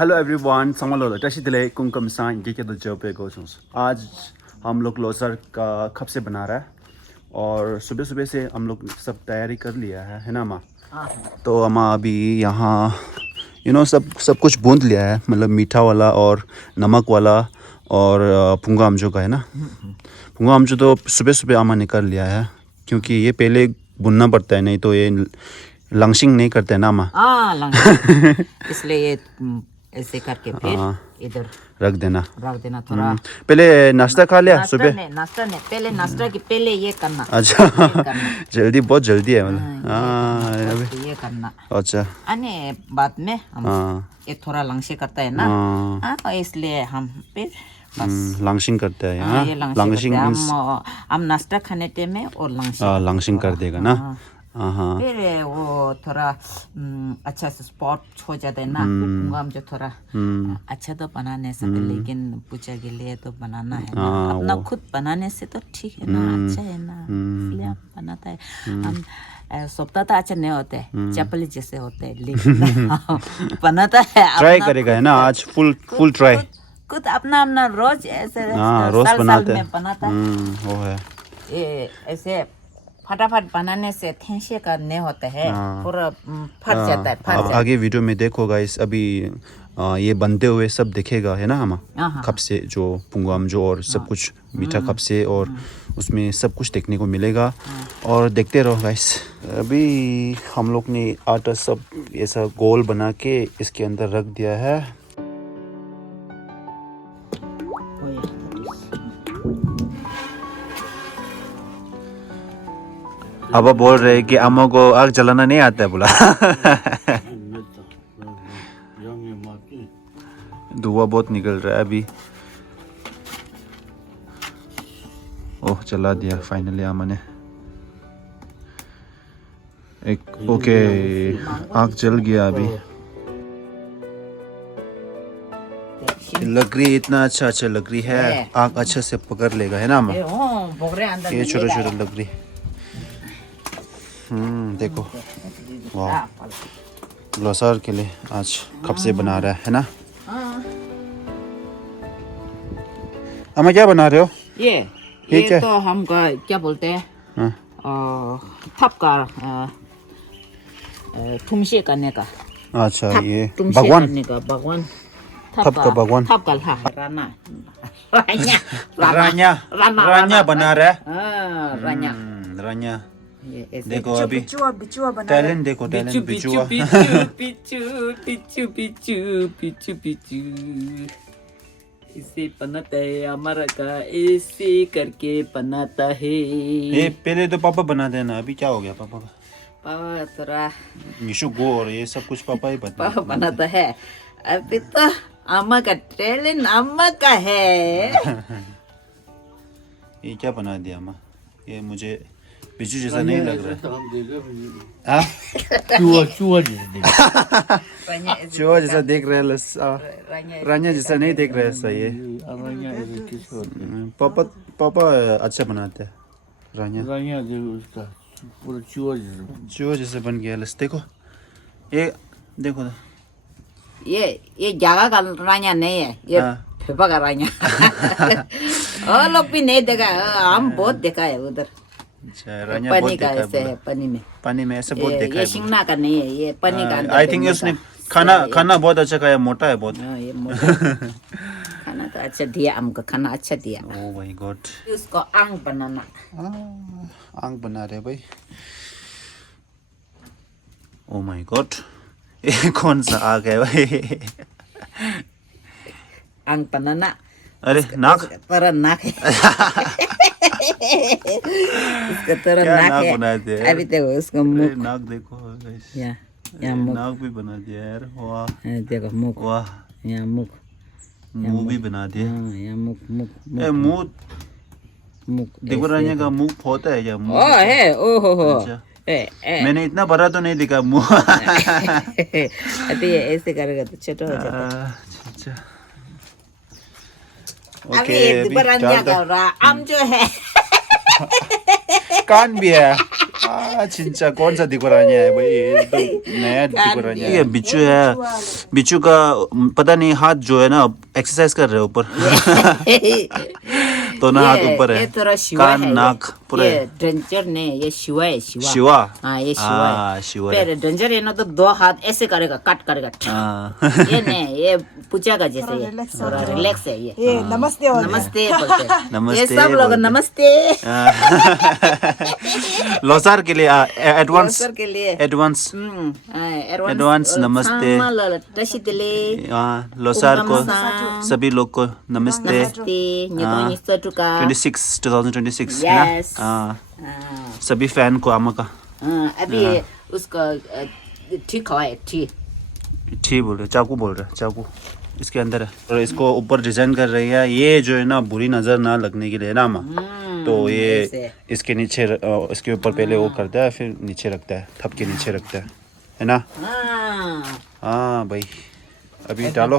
Hello everyone, समलो Tashi दिले कुमकुम सा इनके के दो पे गोचूस। आज हम लोग लोसर का खप से बना रहा है और सुबह सुबह से हम लोग सब तैयारी कर लिया है ना माँ। तो अम्मा अभी यहाँ सब कुछ बूंद लिया है, मतलब मीठा वाला और नमक वाला और पुंगा अमजो का है ना। पुंगा अमजो तो सुबह सुबह अम्मा ने कर लिया है क्योंकि ये पहले भुनना पड़ता है, नहीं तो ये लंगशिंग नहीं करते ना माँ। इसलिए ये ऐसे करके फिर इधर रख देना थोड़ा। पहले नाश्ता खा लिया सुबह? नाश्ता नहीं, पहले नाश्ता के पहले ये करना। अच्छा जल्दी, बहुत जल्दी है मतलब। हाँ, ये करना। अच्छा अने बाद में हम ये थोड़ा लंगशे करता है ना, इसलिए हम फिर लंगशिंग करते हैं यहाँ। ये लंगशिंग हम नाश्ता खाने टाइम में और लंगशिंग कर देगा ना। हाँ फिर वो थोड़ा अच्छा से स्पॉट हो जाता है ना। फिर हम जो थोड़ा अच्छा तो बना नहीं सकते, लेकिन पूजा के लिए तो बनाना है ना। अपना खुद बनाने से तो ठीक है ना, अच्छा है ना, इसलिए हम बनाता है। हम सोपता तो अच्छा नहीं होते, चपली जैसे होते हैं, लेकिन बनाता है। ट्राई करेगा है ना आज, फुल ट्राई खुद अपना रोज ऐसे रोज बनाते हैं, बनाता है। वो है ये ऐसे फटाफट बनाने से थेंसे का नहीं होता है, पूरा फट जाता है। अब आगे वीडियो में देखो गाइस, अभी ये बनते हुए सब दिखेगा है ना हम। खप से जो पुंगाम जो और सब कुछ मीठा खप से, और उसमें सब कुछ देखने को मिलेगा और देखते रहो गाइस। अभी हम लोग ने आटा सब ऐसा गोल बना के इसके अंदर रख दिया है। अब बोल रहे कि अम्मा को आग जलाना नहीं आता है बोला। धुआं बहुत निकल रहा है अभी। ओह जला दिया फाइनली अम्मा ने एक। ओके आग जल गया अभी। लकड़ी इतना अच्छा लकड़ी है, आग अच्छा से पकड़ लेगा है ना अम्मा। ये छोटा छोटा लकड़ी। देखो वाह, लोसर के लिए आज खप से बना रहा है ना। अम्मा क्या बना रहे हो? ये क्या? तो हम क्या बोलते हैं, थप का ठुमसे करने का। अच्छा ये भगवान थप का भगवान रान्या बना रहा है। रान्या देखो अभी टैलेंट, देखो टैलेंट। बिचुआ इसे बनाता है हमारा का, ऐसे करके बनाता है। ये पहले तो पापा बना देना, अभी क्या हो गया पापा का? पापा थोड़ा यीशु गो और ये सब कुछ पापा ही बनाता है। अभी तो अम्मा का टैलेंट अम्मा का है। ये क्या बना दिया अम्मा? ये मुझे बिजू जैसा नहीं लग रहा है। चूहा जैसा देख रहे हैं, रान्या जैसा नहीं देख रहे हैं। ये पापा अच्छा बनाते हैं। रान्या उसका पूरा चूहा जैसा बन गया। देखो ये देखो, ये जगह का रान्या नहीं है, ये फेफा का रान्या। और लोग भी नहीं देखा, हम बहुत देखा है उधर। पानी का ऐसे है, पानी में ऐसे बहुत देखा है। ये शिंगना का नहीं है, ये पानी का। आई थिंक उसने खाना बहुत अच्छा खाया, मोटा है बहुत। ये मोटा खाना तो अच्छा दिया हमको, खाना अच्छा दिया। Oh my God. उसको आंग बनाना। आंग बना रहे भाई। ओह माय गॉड, ये कौन सा आग है भाई? आंग बनाना। अरे नाक तरह नाक है। उसका तरह नाक है। अभी देखो उसका मुख, नाक देखो यहाँ मुख, नाक भी बना दिया यार। वाह देखो मुख, वाह, यहाँ मुख, मुंह भी बना दिया। यहाँ मुख देखो रान्या का मुंह होता है क्या? मुंह है। ओहो हो, मैंने इतना बड़ा तो नहीं दिखा मुंह। अभी ऐसे करेगा तो छोटा हो जाता। अच्छा अभी रान्या का आम जो है कान भी है। चिंचा कौन सा दिखोरानी है भाई, ये तो नया दिखोरानी है। ये बिच्छू है, बिच्छू का पता नहीं हाथ जो है ना एक्सरसाइज कर रहे हैं ऊपर। तो ना हाथ ऊपर है, ये थोड़ा शिवा कान है, नाक पूरे। ये डेंजर नहीं, ये शिवा है, शिवा। शिवा, हाँ ये शिवा है। शिवा है। फिर डेंजर है ना तो 2 हाथ ऐसे करेगा, कट करेगा। ये नहीं, ये पूजा का जैसे ये थोड़ा रिलैक्स है ये। नमस्ते बोलते हैं। नमस्ते बोलते हैं। नमस्ते ये सब लोग बोलते हैं। नमस्ते। लोसार के लिए एडवांस, सर के लिए एडवांस एडवांस नमस्ते। लोसार को सभी लोग को नमस्ते। नमस्ते 2026 है Yes. ना। सभी फैन को आमा का अभी उसका ठीक खवाए, ठीक ठीक बोल रहे, चाकू बोल रहे, चाकू इसके अंदर है। और इसको ऊपर डिजाइन कर रही है, ये जो है ना बुरी नजर ना लगने के लिए ना अम्मा। तो ये इसके नीचे इसके ऊपर पहले वो करता है, फिर नीचे रखता है, थप के नीचे रखता है ना। हाँ भाई, अभी डालो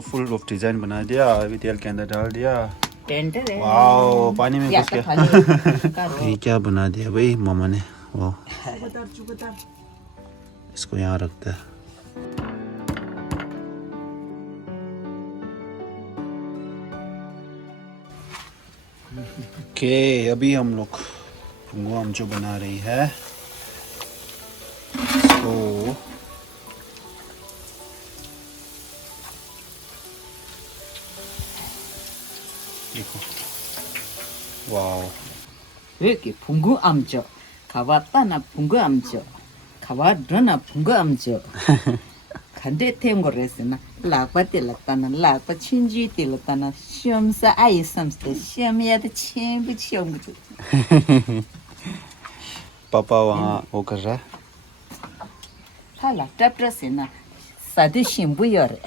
फुल ऑफ डिजाइन बना दिया, अभी तेल के अंदर डाल दिया। वाओ, पानी में घुस गया। ये क्या बना दिया भाई मामा ने, वाह। इसको यहाँ रखता है। ओके, अभी हम लोग हम जो बना रही है इसको देखो, वाओ। 이렇게 풍구 암죠. 가봤다나 풍구 암죠. 가봤더나 풍구 암죠. 간데 태운 거를 했으나 라빠때 랐다나 라빠 친지때 랐다나 시험사 아이 삼스때 시험이야도 친구 시험 그죠. पापा वहाँ वो कर रहा है। 살라 tap라세나 사디 신부여래.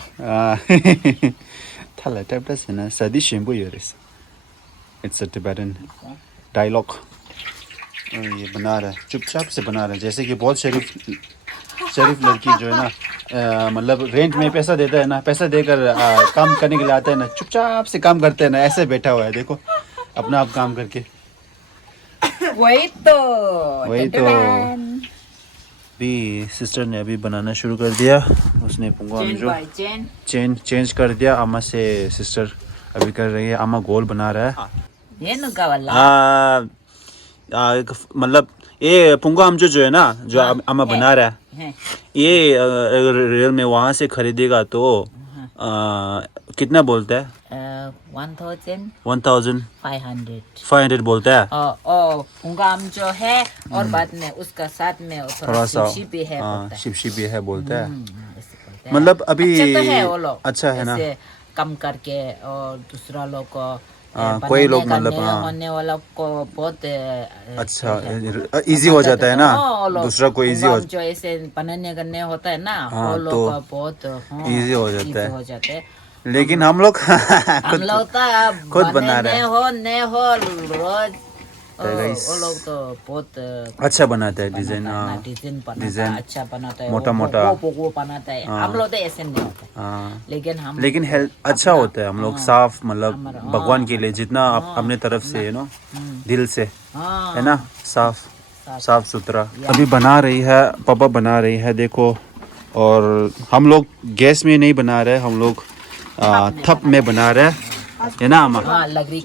थाला टाइप का है ना, सदी शिंबू यूरिस। It's a Tibetan dialogue. ये बना रहा है, चुपचाप से बना रहा है, जैसे कि बहुत शरीफ लड़की जो है ना, मतलब रेंट में पैसा देता है ना, पैसा देकर काम करने के लिए आता है ना, चुपचाप से काम करते हैं ना, ऐसे बैठा हुआ है देखो, अपना आप काम करके। वही तो अभी सिस्टर ने अभी बनाना शुरू कर दिया, उसने पुंगो जो चेंज कर दिया। अम्मा से सिस्टर अभी कर रही है, अम्मा गोल बना रहा है। ये नुका वाला मतलब ये पुंगो हम जो है ना, जो अम्मा बना रहा है, ये अगर रियल में वहाँ से खरीदेगा तो कितना बोलता है? 1500 बोलता है। पुंगाम जो है और बाद में उसका साथ में थोड़ा सा शिपशी भी है बोलता है। मतलब अभी अच्छा तो है वो लोग, अच्छा है ना, ऐसे कम करके और दूसरा लोग को कोई लोग मतलब होने वाला को बहुत अच्छा इजी हो जाता है ना, दूसरा को इजी हो, जो ऐसे बनाने करने होता है ना, वो लोग तो का बहुत इजी हो जाता है। हो जाते हैं। लेकिन हम लोग खुद बना रहे हैं। रोज वो लोग तो बहुत अच्छा बनाता है डिजाइन, डिजाइन अच्छा बनाता है, मोटा मोटा वो बनाता है। हम लोग तो ऐसे नहीं होता, लेकिन हेल्थ अच्छा होता है। हम लोग साफ, मतलब भगवान के लिए जितना अपने तरफ से है ना, दिल से है ना, साफ सुथरा। अभी बना रही है, पापा बना रही है देखो। और हम लोग गैस में नहीं बना रहे, हम लोग थप में बना रहे है ना अम्मा।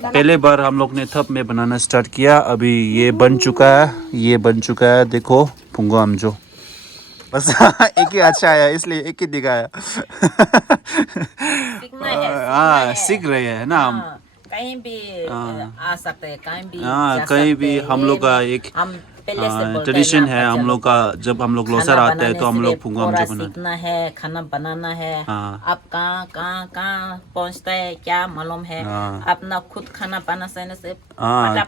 पहले बार हम लोग ने थप में बनाना स्टार्ट किया, अभी ये बन चुका है देखो पुंगो हम जो। बस एक ही अच्छा आया इसलिए एक ही दिखाया। हाँ, सीख रहे हैं ना हम, कहीं भी आ सकते हैं, कहीं भी हम लोग का एक ट्रेडिशन है हम लोग का। जब हम लोग लोसर आते हैं तो हम लोग पुंगो हम जो सीखना है, खाना बनाना है। आप कहाँ पहुँचता है क्या मालूम है, अपना खुद खाना बनाना से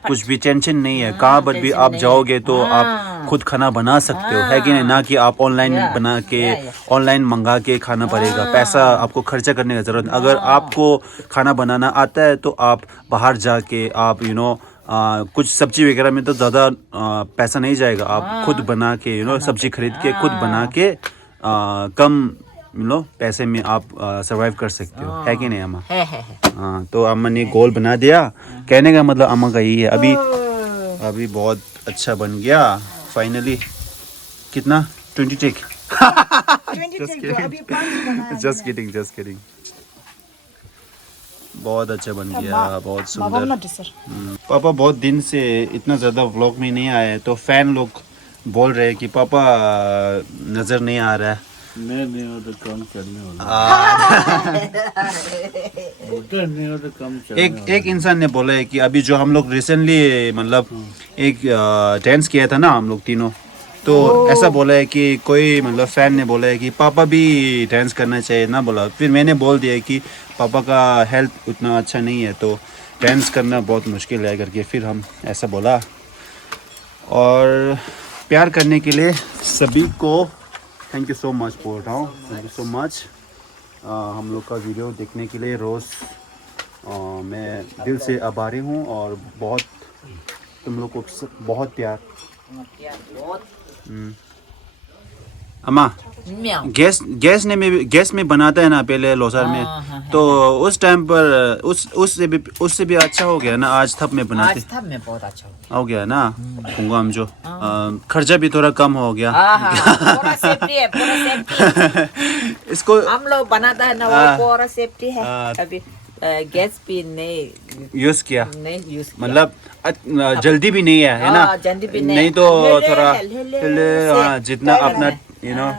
कुछ भी टेंशन नहीं है। कहाँ पर भी आप जाओगे तो आप खुद खाना बना सकते हो, है कि नहीं? ना कि आप ऑनलाइन बना के ऑनलाइन मंगा के खाना पड़ेगा, पैसा आपको खर्चा करने की जरूरत। अगर आपको खाना बनाना आता है तो आप बाहर जाके आप कुछ सब्जी वगैरह में तो ज़्यादा पैसा नहीं जाएगा। आप खुद बना के सब्जी खरीद के खुद बना के कम लो पैसे में आप सरवाइव कर सकते हो, है कि नहीं अम्मा? है हाँ, तो अम्मा ने गोल बना दिया। कहने का मतलब अम्मा का यही है। अभी बहुत अच्छा बन गया फाइनली। कितना 20 टेक? Just kidding. बहुत अच्छा बन गया, बहुत सुंदर। पापा बहुत दिन से इतना ज़्यादा व्लॉग में नहीं आए, तो फैन लोग बोल रहे हैं कि पापा नज़र नहीं आ रहा है। नहीं हो तो कम करने वाला। नहीं हो तो कम करने एक इंसान ने बोला है कि अभी जो हम लोग रिसेंटली मतलब एक डांस किया था ना हम लोग तीनों, तो ऐसा बोला है कि कोई मतलब फैन ने बोला है कि पापा भी डांस करना चाहिए ना, बोला। फिर मैंने बोल दिया कि पापा का हेल्थ उतना अच्छा नहीं है, तो डांस करना बहुत मुश्किल है करके फिर हम ऐसा बोला। और प्यार करने के लिए सभी को थैंक यू सो मच बोल रहा हूँ। थैंक यू सो मच हम लोग का वीडियो देखने के लिए रोज़। मैं दिल से आभारी हूँ और बहुत तुम लोग को बहुत प्यार। अम्मा गैस में बनाता है ना पहले लोसार में, तो उस टाइम पर उससे भी अच्छा हो गया ना। आज थप में बनाते, आज थप में बहुत अच्छा हो गया ना। पुंगाम जो खर्चा भी थोड़ा कम हो गया। पूरा सेफ्टी है, पूरा सेफ्टी। इसको हम लोग बनाता है ना, वो पूरा सेफ्टी है। अभी गैस भी नहीं यूज किया, किया। मतलब जल्दी भी नहीं है ना। जल्दी भी नहीं तो थोड़ा जितना अपना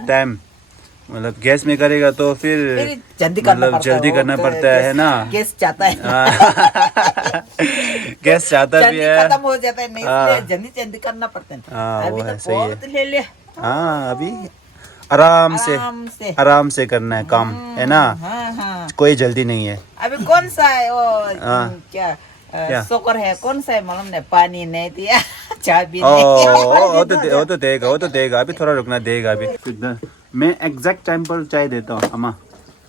टाइम मतलब गैस में करेगा तो फिर जल्दी करना पड़ता है ना। गैस चाहता है, गैस चाहता भी है, खत्म हो जाता है, नहीं इसलिए जल्दी करना पड़ता है। अभी तो बहुत ले ले। हाँ, अभी आराम से करना है काम, है ना। कोई जल्दी नहीं है। अभी कौन सा है वो क्या सोकर है, कौन सा है मालूम नहीं, पानी नहीं दिया, चाय भी नहीं। वो तो देगा अभी, थोड़ा रुकना देगा अभी। मैं एग्जैक्ट टाइम पर चाय देता हूँ अम्मा,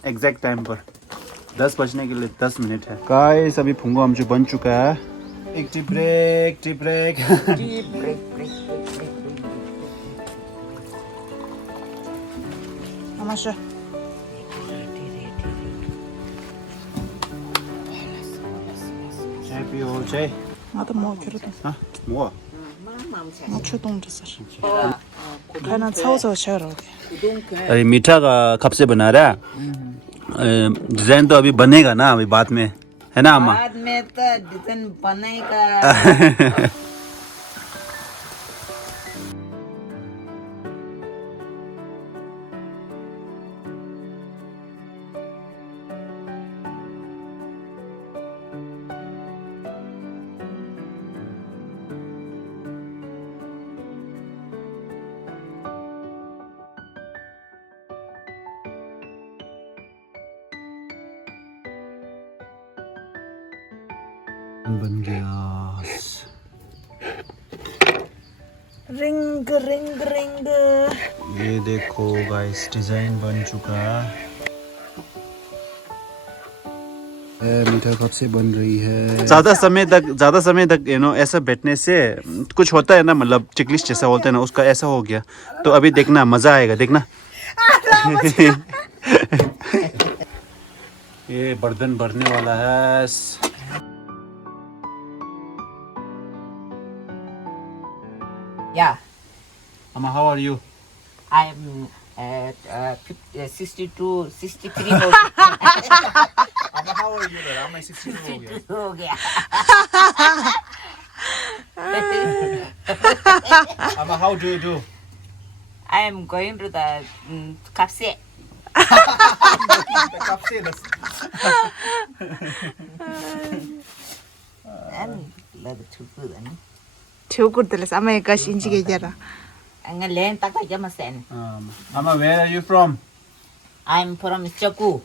एग्जैक्ट टाइम पर 10 बजने के लिए 10 मिनट है। गाइस अभी फुंगो हमचू बन चुका है। एक टी ब्रेक। Amasha. चाय पियो चाय। Надо 먹기로도. हाँ mua 맞춰 동자서. 가난 사오서 셔러. अरे मीठा का कब से बना रहा है? डिजाइन तो अभी बनेगा ना, अभी बाद में, है ना अम्मा? बाद में तो डिजाइन बनेगा। बन गया। Ring ring ring. ये देखो गाइस, डिजाइन बन चुका है। मीठा कब से बन रही है। ज्यादा समय तक ऐसा बैठने से कुछ होता है ना, मतलब चिकलिश जैसा होता है ना, उसका ऐसा हो गया। तो अभी देखना मजा आएगा, देखना। ये बर्तन भरने वाला है। Yeah, Amma, how are you? I'm 62, 63 हो Amma, how are you? I'm 62 हो गया। Amma, how do you do? I am going to the kapse. 저거들에서 아마 얘가 신지게잖아. Ang len tak ta jama sen. Amma, where are you from? I'm from Chaku.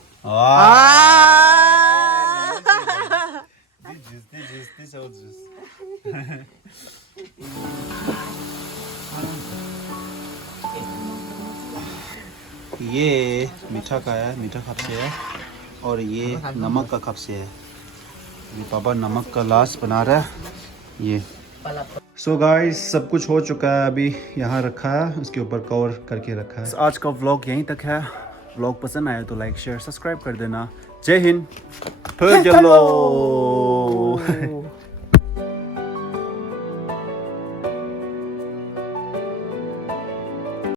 ये मीठा का है, मीठा cup से है, और ये नमक का कप से है। ये पापा नमक का लास्ट बना रहा है। ये सो गाइस सब कुछ हो चुका है, अभी यहाँ रखा है, उसके ऊपर कवर करके रखा है। आज का व्लॉग यहीं तक है। ब्लॉग पसंद आया तो लाइक शेयर सब्सक्राइब कर देना। जय हिंद, फिर चलो।